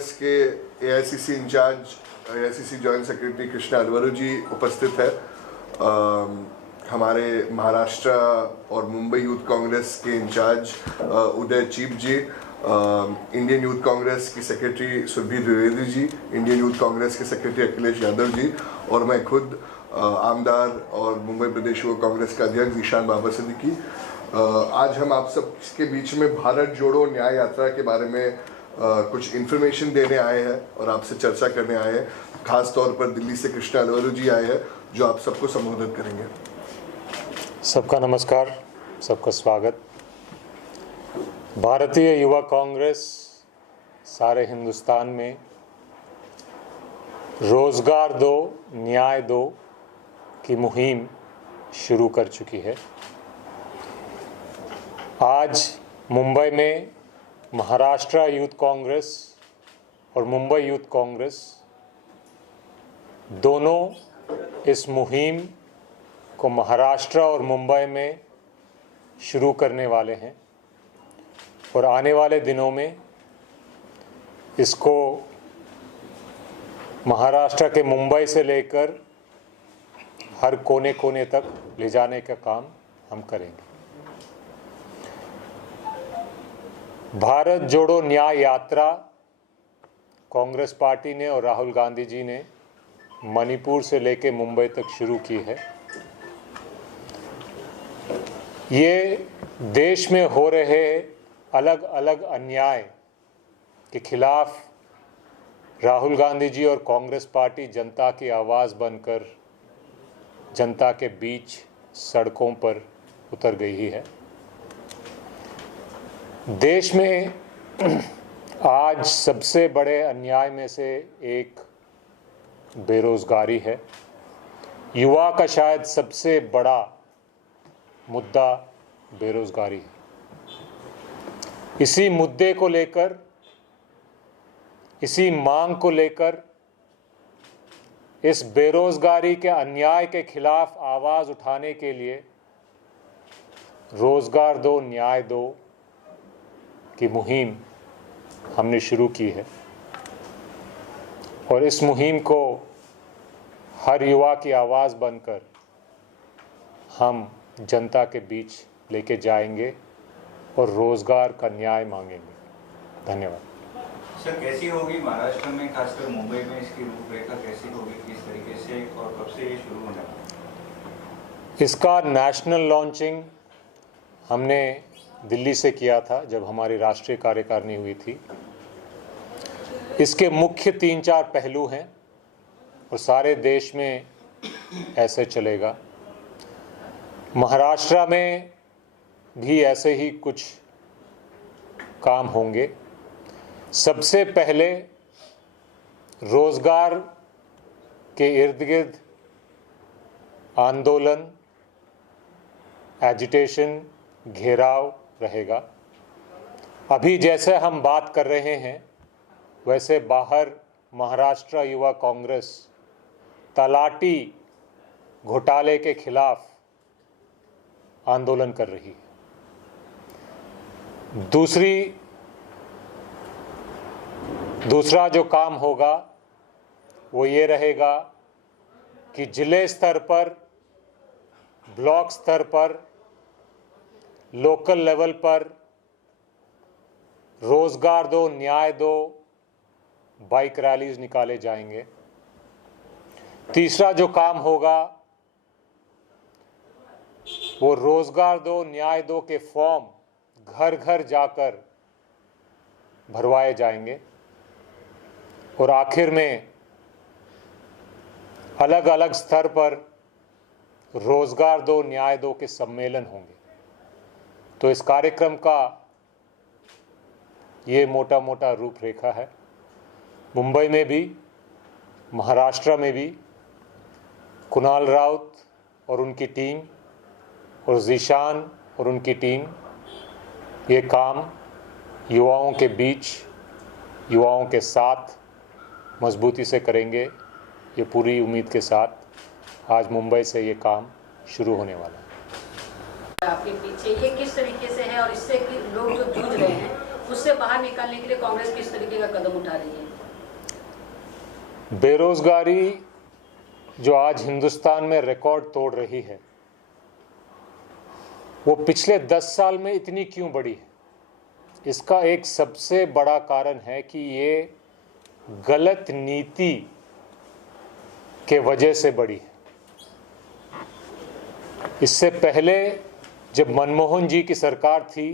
कांग्रेस के AICC incharge, AICC joint secretary Krishna Alavaru ji उपस्थित है। हमारे महाराष्ट्र और मुंबई यूथ कांग्रेस के incharge Uday Chib ji, Indian youth Congress की secretary Surabhi Dwivedi ji, Indian youth Congress के सेक्रेटरी अखिलेश यादव जी और मैं खुद आमदार और मुंबई प्रदेश युवा कांग्रेस का अध्यक्ष ईशान बाबर सिद्दीकी। आज हम आप सबके बीच में भारत जोड़ो न्याय यात्रा के बारे में कुछ इन्फॉर्मेशन देने आए हैं और आपसे चर्चा करने आए हैं। खास तौर पर दिल्ली से कृष्णा अलवरू जी आए हैं जो आप सबको संबोधित करेंगे। सबका नमस्कार, सबका स्वागत। भारतीय युवा कांग्रेस सारे हिंदुस्तान में रोजगार दो न्याय दो की मुहिम शुरू कर चुकी है। आज मुंबई में महाराष्ट्र यूथ कांग्रेस और मुंबई यूथ कांग्रेस दोनों इस मुहिम को महाराष्ट्र और मुंबई में शुरू करने वाले हैं और आने वाले दिनों में इसको महाराष्ट्र के मुंबई से लेकर हर कोने कोने तक ले जाने का काम हम करेंगे। भारत जोड़ो न्याय यात्रा कांग्रेस पार्टी ने और राहुल गांधी जी ने मणिपुर से लेकर मुंबई तक शुरू की है। ये देश में हो रहे अलग अलग अन्याय के खिलाफ राहुल गांधी जी और कांग्रेस पार्टी जनता की आवाज़ बनकर जनता के बीच सड़कों पर उतर गई है। देश में आज सबसे बड़े अन्याय में से एक बेरोजगारी है। युवा का शायद सबसे बड़ा मुद्दा बेरोजगारी है। इसी मुद्दे को लेकर, इसी मांग को लेकर, इस बेरोजगारी के अन्याय के खिलाफ आवाज़ उठाने के लिए रोजगार दो न्याय दो की मुहिम हमने शुरू की है और इस मुहिम को हर युवा की आवाज़ बनकर हम जनता के बीच लेके जाएंगे और रोजगार का न्याय मांगेंगे। धन्यवाद। सर, कैसी होगी महाराष्ट्र में, खासकर मुंबई में इसकी रूपरेखा कैसी होगी, किस तरीके से और कब से ये शुरू होने वाला है? इसका नेशनल लॉन्चिंग हमने दिल्ली से किया था जब हमारी राष्ट्रीय कार्यकारिणी हुई थी। इसके मुख्य 3-4 पहलू हैं और सारे देश में ऐसे चलेगा। महाराष्ट्र में भी ऐसे ही कुछ काम होंगे। सबसे पहले रोजगार के इर्द गिर्द आंदोलन, एजिटेशन, घेराव रहेगा। अभी जैसे हम बात कर रहे हैं वैसे बाहर महाराष्ट्र युवा कांग्रेस तलाटी घोटाले के खिलाफ आंदोलन कर रही है। दूसरा जो काम होगा वो ये रहेगा कि जिले स्तर पर, ब्लॉक स्तर पर, लोकल लेवल पर रोजगार दो न्याय दो बाइक रैलीज निकाले जाएंगे। तीसरा जो काम होगा वो रोजगार दो न्याय दो के फॉर्म घर घर जाकर भरवाए जाएंगे और आखिर में अलग अलग स्तर पर रोजगार दो न्याय दो के सम्मेलन होंगे। तो इस कार्यक्रम का ये मोटा मोटा रूपरेखा है। मुंबई में भी, महाराष्ट्र में भी कुणाल राउत और उनकी टीम और ज़ीशान और उनकी टीम ये काम युवाओं के बीच, युवाओं के साथ मजबूती से करेंगे। ये पूरी उम्मीद के साथ आज मुंबई से ये काम शुरू होने वाला है। आपके पीछे ये किस तरीके से है और इससे कि लोग जो जूझ रहे हैं उससे बाहर निकालने के लिए कांग्रेस किस तरीके का कदम उठा रही है? बेरोजगारी जो आज हिंदुस्तान में रिकॉर्ड तोड़ रही है, वो पिछले 10 साल में इतनी क्यों बढ़ी है? इसका एक सबसे बड़ा कारण है कि ये गलत नीति के वजह से बढ़ी है। इससे पहले जब मनमोहन जी की सरकार थी,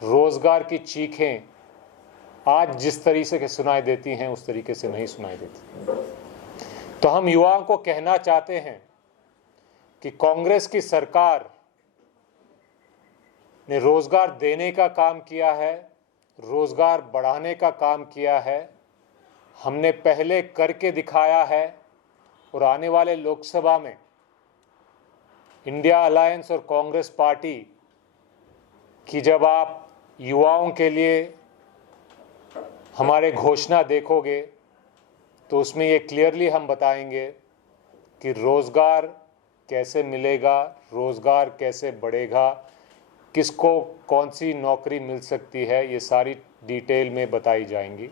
रोजगार की चीखें आज जिस तरीके से सुनाई देती हैं उस तरीके से नहीं सुनाई देती। तो हम युवाओं को कहना चाहते हैं कि कांग्रेस की सरकार ने रोजगार देने का काम किया है, रोजगार बढ़ाने का काम किया है। हमने पहले करके दिखाया है और आने वाले लोकसभा में इंडिया अलायंस और कांग्रेस पार्टी की जब आप युवाओं के लिए हमारे घोषणा देखोगे तो उसमें ये क्लियरली हम बताएंगे कि रोज़गार कैसे मिलेगा, रोज़गार कैसे बढ़ेगा, किसको कौन सी नौकरी मिल सकती है, ये सारी डिटेल में बताई जाएंगी।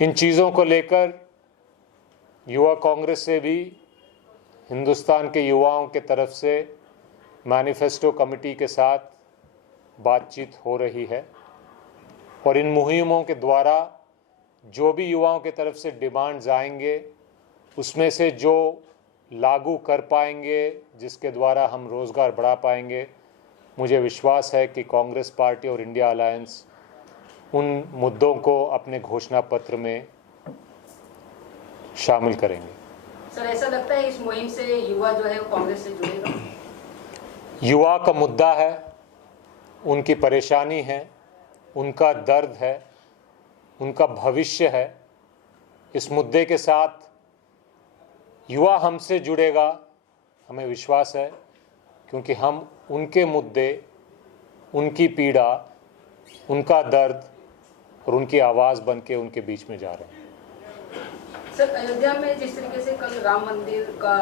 इन चीज़ों को लेकर युवा कांग्रेस से भी हिंदुस्तान के युवाओं के तरफ से मैनिफेस्टो कमेटी के साथ बातचीत हो रही है और इन मुहिमों के द्वारा जो भी युवाओं के तरफ से डिमांड्स आएंगे उसमें से जो लागू कर पाएंगे, जिसके द्वारा हम रोज़गार बढ़ा पाएंगे, मुझे विश्वास है कि कांग्रेस पार्टी और इंडिया अलायंस उन मुद्दों को अपने घोषणा पत्र में शामिल करेंगे। सर, ऐसा लगता है इस मुहिम से युवा जो है वो कांग्रेस से जुड़ेगा? युवा का मुद्दा है, उनकी परेशानी है, उनका दर्द है, उनका भविष्य है। इस मुद्दे के साथ युवा हमसे जुड़ेगा, हमें विश्वास है, क्योंकि हम उनके मुद्दे, उनकी पीड़ा, उनका दर्द और उनकी आवाज़ बन के उनके बीच में जा रहे हैं। सर, अयोध्या में जिस तरीके से कल राम मंदिर का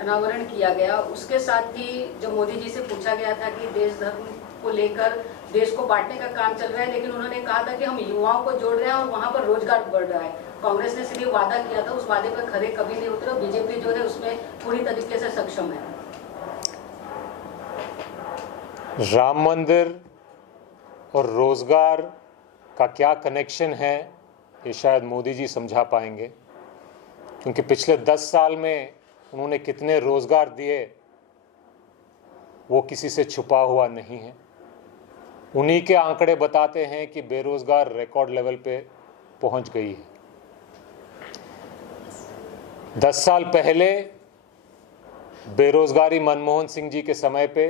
अनावरण किया गया, उसके साथ ही जो मोदी जी से पूछा गया था कि देश धर्म को लेकर देश को बांटने का काम चल रहा है, लेकिन उन्होंने कहा था कि हम युवाओं को जोड़ रहे हैं और वहां पर रोजगार बढ़ रहा है। कांग्रेस ने सिर्फ वादा किया था, उस वादे पर खरे कभी नहीं उतरे। बीजेपी जो है उसमें पूरी तरीके से सक्षम है। राम मंदिर और रोजगार का क्या कनेक्शन है, ये शायद मोदी जी समझा पाएंगे, क्योंकि पिछले 10 साल में उन्होंने कितने रोजगार दिए वो किसी से छुपा हुआ नहीं है। उन्हीं के आंकड़े बताते हैं कि बेरोजगार रिकॉर्ड लेवल पे पहुंच गई है। 10 साल पहले बेरोजगारी मनमोहन सिंह जी के समय पे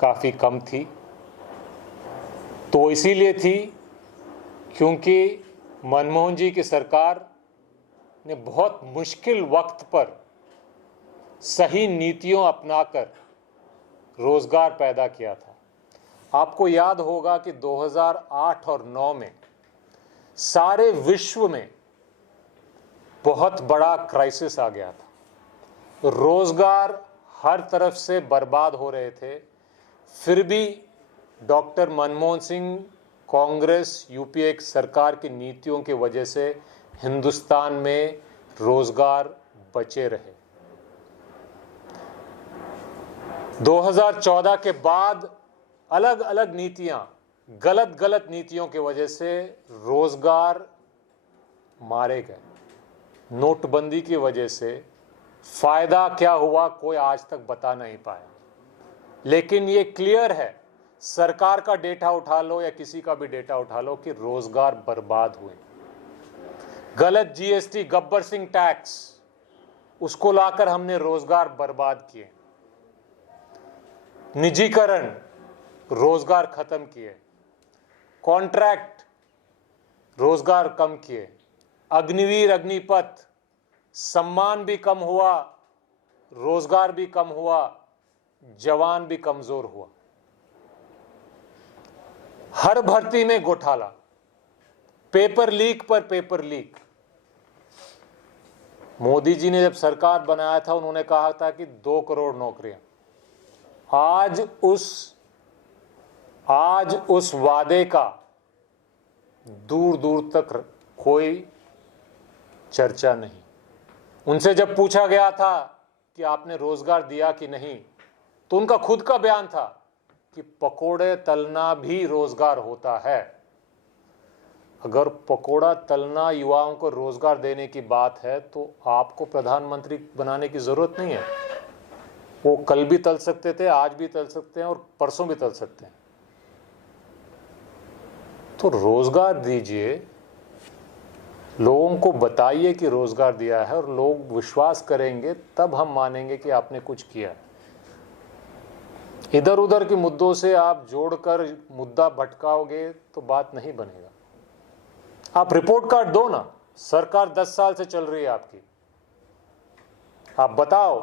काफ़ी कम थी, तो वो इसीलिए थी क्योंकि मनमोहन जी की सरकार ने बहुत मुश्किल वक्त पर सही नीतियों अपनाकर रोजगार पैदा किया था। आपको याद होगा कि 2008 और 9 में सारे विश्व में बहुत बड़ा क्राइसिस आ गया था, रोजगार हर तरफ से बर्बाद हो रहे थे। फिर भी डॉक्टर मनमोहन सिंह, कांग्रेस, यूपीए सरकार की नीतियों की वजह से हिंदुस्तान में रोजगार बचे रहे। 2014 के बाद अलग अलग नीतियां, गलत नीतियों की वजह से रोजगार मारे गए। नोटबंदी की वजह से फायदा क्या हुआ कोई आज तक बता नहीं पाया, लेकिन ये क्लियर है, सरकार का डेटा उठा लो या किसी का भी डेटा उठा लो, कि रोजगार बर्बाद हुए। गलत जीएसटी, गब्बर सिंह टैक्स, उसको लाकर हमने रोजगार बर्बाद किए। निजीकरण, रोजगार खत्म किए। कॉन्ट्रैक्ट, रोजगार कम किए। अग्निवीर, अग्निपथ, सम्मान भी कम हुआ, रोजगार भी कम हुआ, जवान भी कमजोर हुआ। हर भर्ती में घोटाला, पेपर लीक पर पेपर लीक। मोदी जी ने जब सरकार बनाया था उन्होंने कहा था कि 2 करोड़ नौकरियां। आज उस वादे का दूर दूर तक कोई चर्चा नहीं। उनसे जब पूछा गया था कि आपने रोजगार दिया कि नहीं, तो उनका खुद का बयान था कि पकोड़े तलना भी रोजगार होता है। अगर पकोड़ा तलना युवाओं को रोजगार देने की बात है तो आपको प्रधानमंत्री बनाने की जरूरत नहीं है। वो कल भी तल सकते थे, आज भी तल सकते हैं और परसों भी तल सकते हैं। तो रोजगार दीजिए, लोगों को बताइए कि रोजगार दिया है और लोग विश्वास करेंगे, तब हम मानेंगे कि आपने कुछ किया है। इधर उधर के मुद्दों से आप जोड़कर मुद्दा भटकाओगे तो बात नहीं बनेगा। आप रिपोर्ट कार्ड दो ना, सरकार 10 साल से चल रही है आपकी। आप बताओ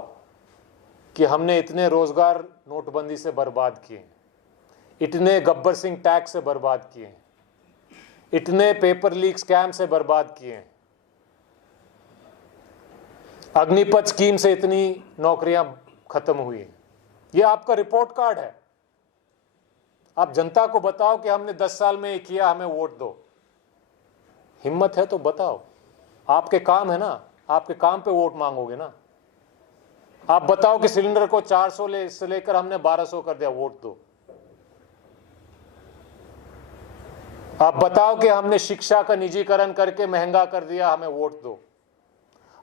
कि हमने इतने रोजगार नोटबंदी से बर्बाद किए, इतने गब्बर सिंह टैक्स से बर्बाद किए, इतने पेपर लीक स्कैम से बर्बाद किए, अग्निपथ स्कीम से इतनी नौकरियां खत्म हुई। ये आपका रिपोर्ट कार्ड है। आप जनता को बताओ कि हमने 10 साल में ये किया, हमें वोट दो। हिम्मत है तो बताओ। आपके काम है ना, आपके काम पे वोट मांगोगे ना। आप बताओ कि सिलेंडर को 400 से लेकर हमने 1200 कर दिया, वोट दो। आप बताओ कि हमने शिक्षा का निजीकरण करके महंगा कर दिया, हमें वोट दो।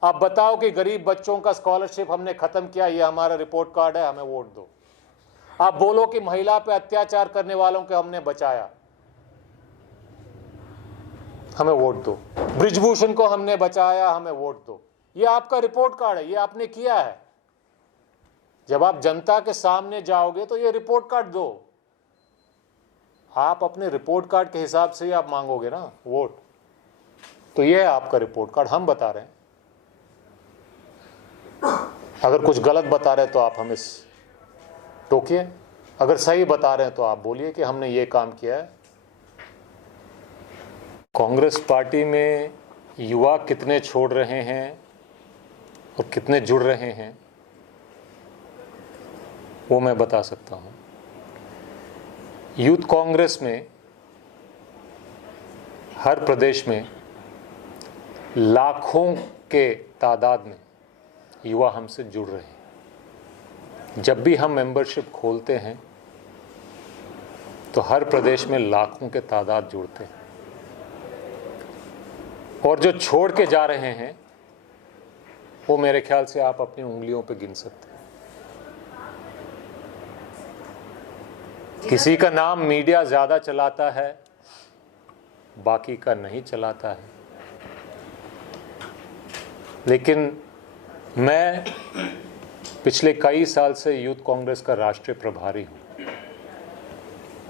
आप बताओ कि गरीब बच्चों का स्कॉलरशिप हमने खत्म किया, ये हमारा रिपोर्ट कार्ड है, हमें वोट दो। आप बोलो कि महिला पे अत्याचार करने वालों को हमने बचाया, हमें वोट दो। ब्रिजभूषण को हमने बचाया, हमें वोट दो। ये आपका रिपोर्ट कार्ड है, ये आपने किया है। जब आप जनता के सामने जाओगे तो ये रिपोर्ट कार्ड दो। आप अपने रिपोर्ट कार्ड के हिसाब से ही आप मांगोगे ना वोट। तो ये है आपका रिपोर्ट कार्ड, हम बता रहे हैं। अगर कुछ गलत बता रहे हैं तो आप हमें टोकिए, अगर सही बता रहे हैं तो आप बोलिए कि हमने ये काम किया है। कांग्रेस पार्टी में युवा कितने छोड़ रहे हैं और कितने जुड़ रहे हैं वो मैं बता सकता हूं। यूथ कांग्रेस में हर प्रदेश में लाखों के तादाद में युवा हमसे जुड़ रहे हैं। जब भी हम मेंबरशिप खोलते हैं तो हर प्रदेश में लाखों के तादाद जुड़ते हैं, और जो छोड़ के जा रहे हैं वो मेरे ख्याल से आप अपनी उंगलियों पे गिन सकते हैं। किसी का नाम मीडिया ज्यादा चलाता है, बाकी का नहीं चलाता है। लेकिन मैं पिछले कई साल से यूथ कांग्रेस का राष्ट्रीय प्रभारी हूं,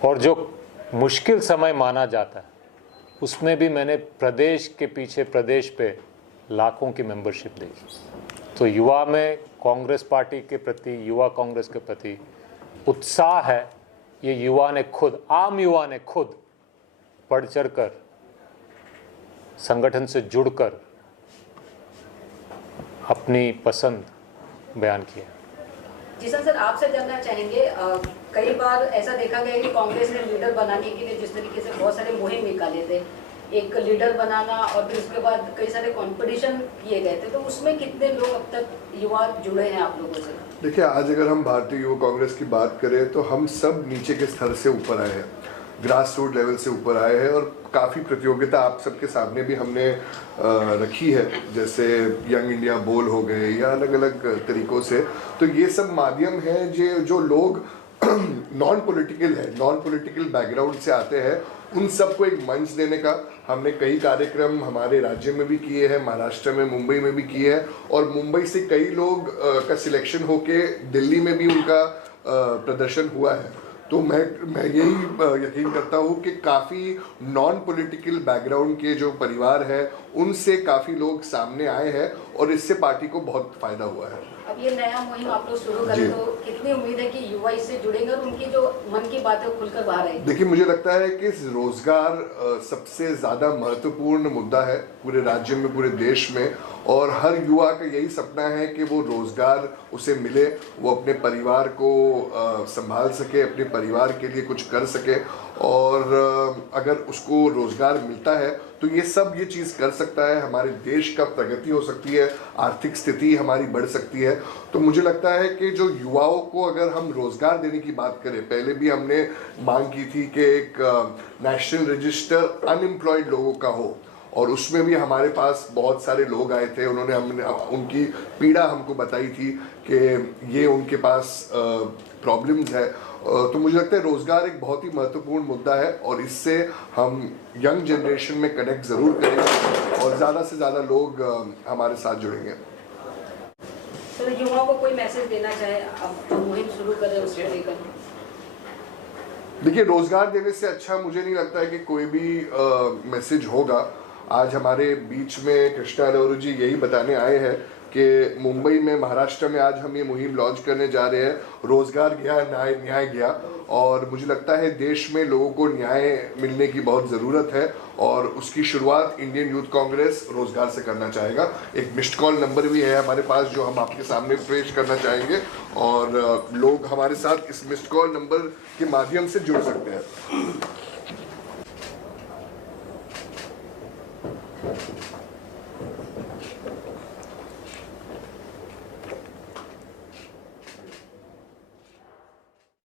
और जो मुश्किल समय माना जाता है उसमें भी मैंने प्रदेश के पीछे प्रदेश पे लाखों की मेंबरशिप देखी। तो युवा में कांग्रेस पार्टी के प्रति, युवा कांग्रेस के प्रति उत्साह है। ये युवा ने खुद, आम युवा ने खुद बढ़ चढ़ कर संगठन से जुड़कर अपनी पसंद बयान किया। जी सर, आपसे जानना चाहेंगे, कई बार ऐसा देखा गया कि कांग्रेस ने लीडर बनाने के लिए जिस तरीके से बहुत सारे मुहिम निकाले थे, एक लीडर बनाना और फिर उसके बाद कई सारे कंपटीशन किए गए थे, तो उसमें कितने लोग अब तक युवा जुड़े हैं आप लोगों से? देखिए, आज अगर हम भारतीय युवा कांग्रेस की बात करें तो हम सब नीचे के स्तर से ऊपर आए हैं, ग्रास रूट लेवल से ऊपर आए हैं, और काफ़ी प्रतियोगिता आप सबके सामने भी हमने रखी है, जैसे यंग इंडिया बोल हो गए या अलग अलग तरीक़ों से। तो ये सब माध्यम है जो लोग नॉन पॉलिटिकल बैकग्राउंड से आते हैं, उन सबको एक मंच देने का हमने कई कार्यक्रम हमारे राज्य में भी किए हैं, महाराष्ट्र में, मुंबई में भी किए हैं, और मुंबई से कई लोग का सिलेक्शन होके दिल्ली में भी उनका प्रदर्शन हुआ है। तो मैं यही यकीन करता हूँ कि काफ़ी नॉन पॉलिटिकल बैकग्राउंड के जो परिवार है उनसे काफ़ी लोग सामने आए हैं, और इससे पार्टी को बहुत फायदा हुआ है। अब ये नया मुहिम आप लोग शुरू करें तो कितनी उम्मीद है कि युवा इससे जुड़ेंगे और उनकी जो मन की बातें खुलकर बाहर आएगी? देखिए, मुझे लगता है कि रोजगार सबसे ज़्यादा महत्वपूर्ण मुद्दा है पूरे राज्य में, पूरे देश में, और हर युवा का यही सपना है कि वो रोजगार उसे मिले, वो अपने परिवार को संभाल सके, अपने परिवार के लिए कुछ कर सके, और अगर उसको रोजगार मिलता है तो ये सब ये चीज़ कर सकता है, हमारे देश का प्रगति हो सकती है, आर्थिक स्थिति हमारी बढ़ सकती है। तो मुझे लगता है कि जो युवाओं को अगर हम रोज़गार देने की बात करें, पहले भी हमने मांग की थी कि एक नेशनल रजिस्टर अनएम्प्लॉयड लोगों का हो, और उसमें भी हमारे पास बहुत सारे लोग आए थे, हमने उनकी पीड़ा हमको बताई थी कि ये उनके पास प्रॉब्लम्स है। तो मुझे लगता है रोज़गार एक बहुत ही महत्वपूर्ण मुद्दा है, और इससे हम यंग जनरेशन में कनेक्ट ज़रूर करेंगे और ज़्यादा से ज़्यादा लोग हमारे साथ जुड़ेंगे। तो युवाओं को कोई मैसेज देना चाहे, आप मुहिम शुरू करें उसको लेकर? देखिए, रोज़गार देने से अच्छा मुझे नहीं लगता है कि कोई भी मैसेज होगा। आज हमारे बीच में कृष्णा अनवरू जी यही बताने आए हैं कि मुंबई में, महाराष्ट्र में आज हम ये मुहिम लॉन्च करने जा रहे हैं, रोज़गार गया, न्याय गया, और मुझे लगता है देश में लोगों को न्याय मिलने की बहुत ज़रूरत है, और उसकी शुरुआत इंडियन यूथ कांग्रेस रोज़गार से करना चाहेगा। एक मिस्ड कॉल नंबर भी है हमारे पास जो हम आपके सामने पेश करना चाहेंगे, और लोग हमारे साथ इस मिस्ड कॉल नंबर के माध्यम से जुड़ सकते हैं।